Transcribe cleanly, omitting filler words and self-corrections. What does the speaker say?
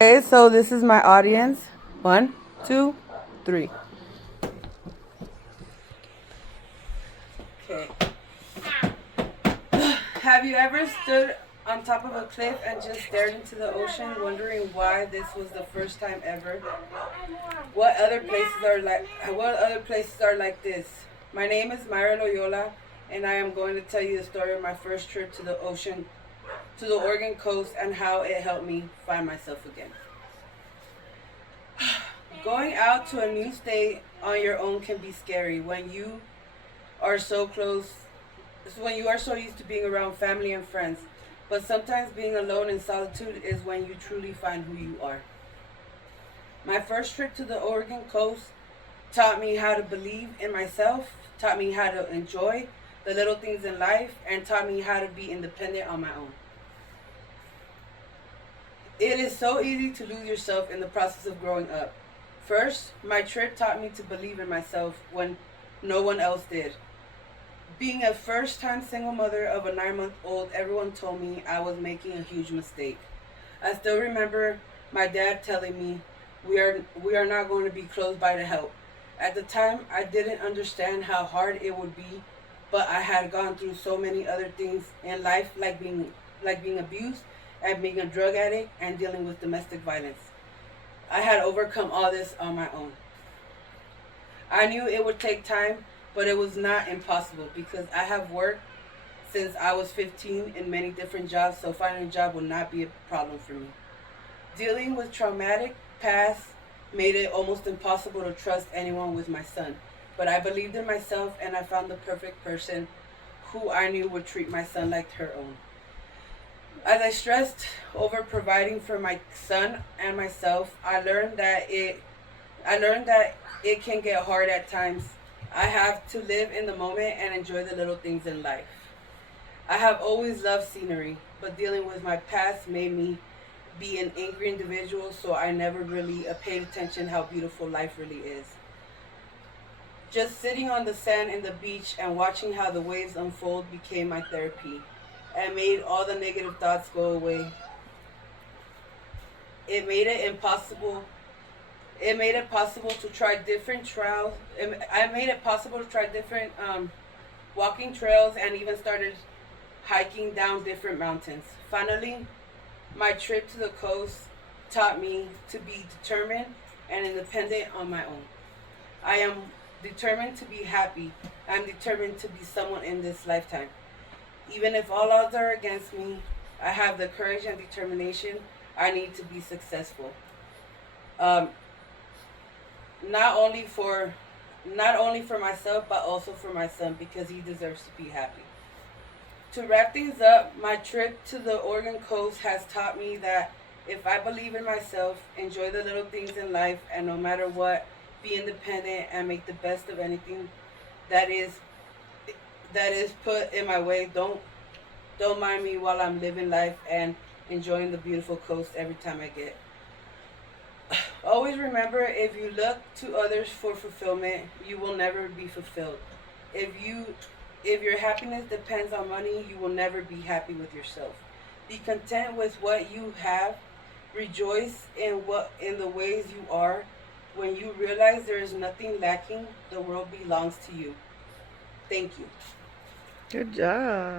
Okay, so this is my audience. One, two, three. Okay. Have you ever stood on top of a cliff and just stared into the ocean, wondering why this was the first time ever? What other places are like this? My name is Myra Loyola, and I am going to tell you the story of my first trip to the ocean, to the Oregon coast, and how it helped me find myself again. Going out to a new state on your own can be scary are so close when you are so used to being around family and friends. But sometimes being alone in solitude is when you truly find who you are. My first trip to the Oregon coast taught me how to believe in myself, taught me how to enjoy the little things in life, and taught me how to be independent on my own. It is so easy to lose yourself in the process of growing up. First, my trip taught me to believe in myself when no one else did. Being a first time single mother of a 9-month old, everyone told me I was making a huge mistake. I still remember my dad telling me we are not going to be close by to help. At the time I didn't understand how hard it would be, but I had gone through so many other things in life like being abused and being a drug addict and dealing with domestic violence. I had overcome all this on my own. I knew it would take time, but it was not impossible because I have worked since I was 15 in many different jobs, so finding a job would not be a problem for me. Dealing with traumatic past made it almost impossible to trust anyone with my son, but I believed in myself and I found the perfect person who I knew would treat my son like her own. As I stressed over providing for my son and myself, I learned that it can get hard at times. I have to live in the moment and enjoy the little things in life. I have always loved scenery, but dealing with my past made me be an angry individual, so I never really paid attention how beautiful life really is. Just sitting on the sand in the beach and watching how the waves unfold became my therapy and made all the negative thoughts go away. It made it impossible. It made it possible to try different trails. I made it possible to try different walking trails and even started hiking down different mountains. Finally, my trip to the coast taught me to be determined and independent on my own. I am determined to be happy. I'm determined to be someone in this lifetime. Even if all odds are against me, I have the courage and determination I need to be successful. Um, not only for not only for myself but also for my son because he deserves to be happy. To wrap things up, my trip to the Oregon coast has taught me that if I believe in myself, enjoy the little things in life, and no matter what, be independent and make the best of anything that is that is put in my way. Don't mind me while I'm living life and enjoying the beautiful coast every time I get. Always remember, if you look to others for fulfillment, you will never be fulfilled. If you if your happiness depends on money, you will never be happy with yourself. Be content with what you have. Rejoice in the ways you are. When you realize there is nothing lacking, the world belongs to you. Thank you. Good job.